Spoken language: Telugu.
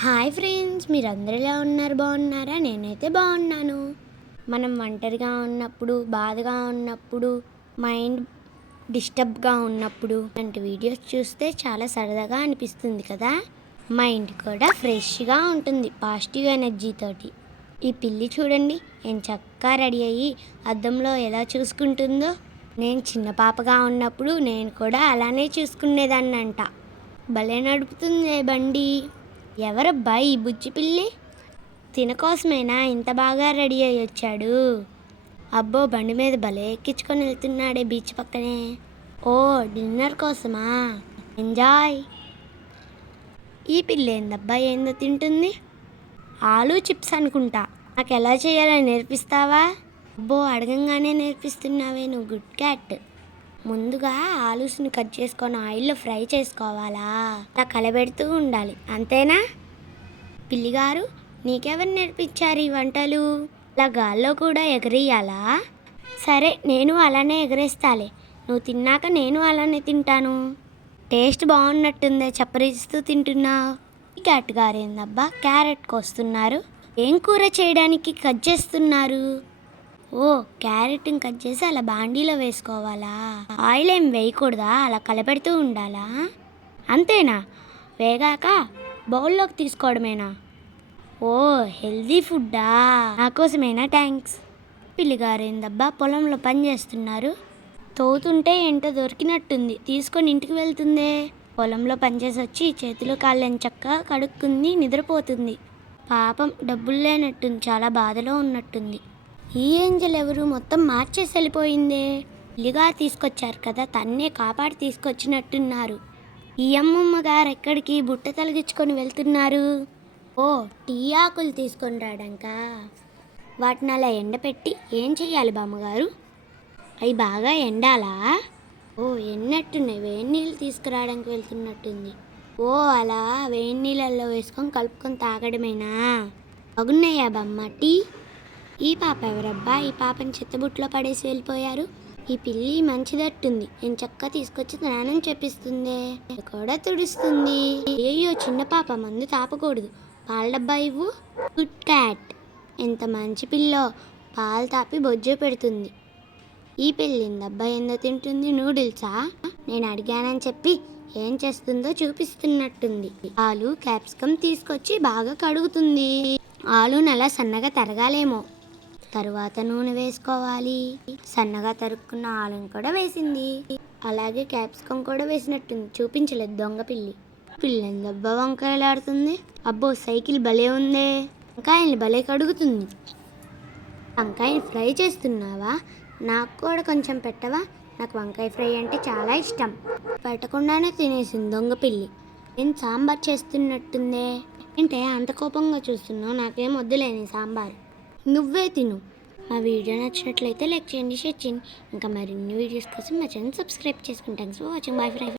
హాయ్ ఫ్రెండ్స్, మీరందరూ ఎలా ఉన్నారు? బాగున్నారా? నేనైతే బాగున్నాను. మనం ఒంటరిగా ఉన్నప్పుడు, బాధగా ఉన్నప్పుడు, మైండ్ డిస్టర్బ్గా ఉన్నప్పుడు ఇలాంటి వీడియోస్ చూస్తే చాలా సరదాగా అనిపిస్తుంది కదా. మైండ్ కూడా ఫ్రెష్గా ఉంటుంది పాజిటివ్ ఎనర్జీ తోటి. ఈ పిల్లి చూడండి, ఏం చక్కగా రెడీ అయ్యి అద్దంలో ఎలా చూసుకుంటుందో. నేను చిన్న పాపగా ఉన్నప్పుడు నేను కూడా అలానే చూసుకునేదాన్నంట. భలే నడుపుతుంది బండి. ఎవరబ్బా ఈ బుజ్జి పిల్లి? తిన కోసమేనా ఇంత బాగా రెడీ అయ్యి వచ్చాడు? అబ్బో, బండి మీద భలే ఎక్కించుకొని వెళ్తున్నాడే బీచ్ పక్కనే. ఓ, డిన్నర్ కోసమా? ఎంజాయ్. ఈ పిల్లి ఏందబ్బా, ఏందో తింటుంది? ఆలూ చిప్స్ అనుకుంటా. నాకు ఎలా చేయాలో నేర్పిస్తావా? అబ్బో, అడగంగానే నేర్పిస్తున్నావే, నువ్వు గుడ్ క్యాట్. ముందుగా ఆలూస్ని కట్ చేసుకొని ఆయిల్లో ఫ్రై చేసుకోవాలా? అలా కలబెడుతూ ఉండాలి, అంతేనా? పిల్లిగారు, నీకెవరు నేర్పించారు ఈ వంటలు? అలా గాల్లో కూడా ఎగరేయాలా? సరే, నేను అలానే ఎగరేస్తాలే. నువ్వు తిన్నాక నేను అలానే తింటాను. టేస్ట్ బాగున్నట్టుందే, చప్పరిస్తూ తింటున్నావు. ఈ క్యాట్ గారు ఏందబ్బా క్యారెట్ కోస్తున్నారు? ఏం కూర చేయడానికి కట్ చేస్తున్నారు? ఓ, క్యారెట్ని కట్ చేసి అలా బాండీలో వేసుకోవాలా? ఆయిల్ ఏం వేయకూడదా? అలా కలపెడుతూ ఉండాలా? అంతేనా? వేగాక బౌల్లోకి తీసుకోవడమేనా? ఓ, హెల్దీ ఫుడ్డా? నా కోసమేనా? థ్యాంక్స్. పిల్లిగారు ఏందబ్బా పొలంలో పని చేస్తున్నారు? తోతుంటే ఏంటో దొరికినట్టుంది, తీసుకొని ఇంటికి వెళ్తుందే. పొలంలో పనిచేసి వచ్చి చేతులు కాళ్ళని చక్కగా కడుక్కుంది, నిద్రపోతుంది. పాపం, డబ్బులు లేనట్టుంది, చాలా బాధలో ఉన్నట్టుంది. ఈ ఏంజల్ ఎవరు? మొత్తం మార్చేసి వెళ్ళిపోయిందే. పిల్లిగా తీసుకొచ్చారు కదా, తన్నే కాపాడి తీసుకొచ్చినట్టున్నారు. ఈ అమ్మమ్మ గారు ఎక్కడికి బుట్ట తొలగించుకొని వెళ్తున్నారు? ఓ, టీ ఆకులు తీసుకొని రావడానికా? వాటిని అలా ఎండపెట్టి ఏం చెయ్యాలి బామ్మగారు? అవి బాగా ఎండాలా? ఓ, ఎండినట్టున్నాయి, వేడి నీళ్ళు తీసుకురావడానికి వెళ్తున్నట్టుంది. ఓ, అలా వేడి నీళ్ళల్లో వేసుకొని కలుపుకొని తాగడమేనా? బాగున్నాయా బామ్మ టీ? ఈ పాప ఎవరబ్బా? ఈ పాపని చెత్తబుట్లో పడేసి వెళ్ళిపోయారు. ఈ పిల్లి మంచిదట్టుంది, నేను చక్కగా తీసుకొచ్చి స్నానం చేపిస్తుంది, కూడా తుడుస్తుంది. అయ్యో, చిన్న పాప, మందు తాపకూడదు, పాల డబ్బా ఇవ్వు. Good cat. ఎంత మంచి పిల్లో, పాలు తాపి బొజ్జో పెడుతుంది. ఈ పిల్లిందబ్బా ఏందో తింటుంది? నూడిల్సా? నేను అడిగానని చెప్పి ఏం చేస్తుందో చూపిస్తున్నట్టుంది. ఆలు క్యాప్సికమ్ తీసుకొచ్చి బాగా కడుగుతుంది. ఆలుని అలా సన్నగా తరగాలేమో. తరువాత నూనె వేసుకోవాలి. సన్నగా తరుక్కున్న ఆలుని కూడా వేసింది. అలాగే క్యాప్సికమ్ కూడా వేసినట్టుంది, చూపించలేదు దొంగ పిల్లి. పిల్లందబ్బా వంకాయలు ఆడుతుంది. అబ్బో, సైకిల్ భలే ఉందే. వంకాయల్ని భలే కడుగుతుంది. వంకాయని ఫ్రై చేస్తున్నావా? నాకు కూడా కొంచెం పెట్టవా? నాకు వంకాయ ఫ్రై అంటే చాలా ఇష్టం. పెట్టకుండానే తినేసింది దొంగ పిల్లి. నేను సాంబార్ చేస్తున్నట్టుందే. ఏంటే అంత కోపంగా చూస్తున్నావు? నాకేం వద్దులేని సాంబార్, నువ్వే తిను. మా వీడియో నచ్చినట్లయితే లైక్ చేయండి, షేర్ చేయండి. ఇంకా మరిన్ని వీడియోస్ కోసం మా ఛానల్ సబ్స్క్రైబ్ చేసుకుంటాను. So watching. Bye friends.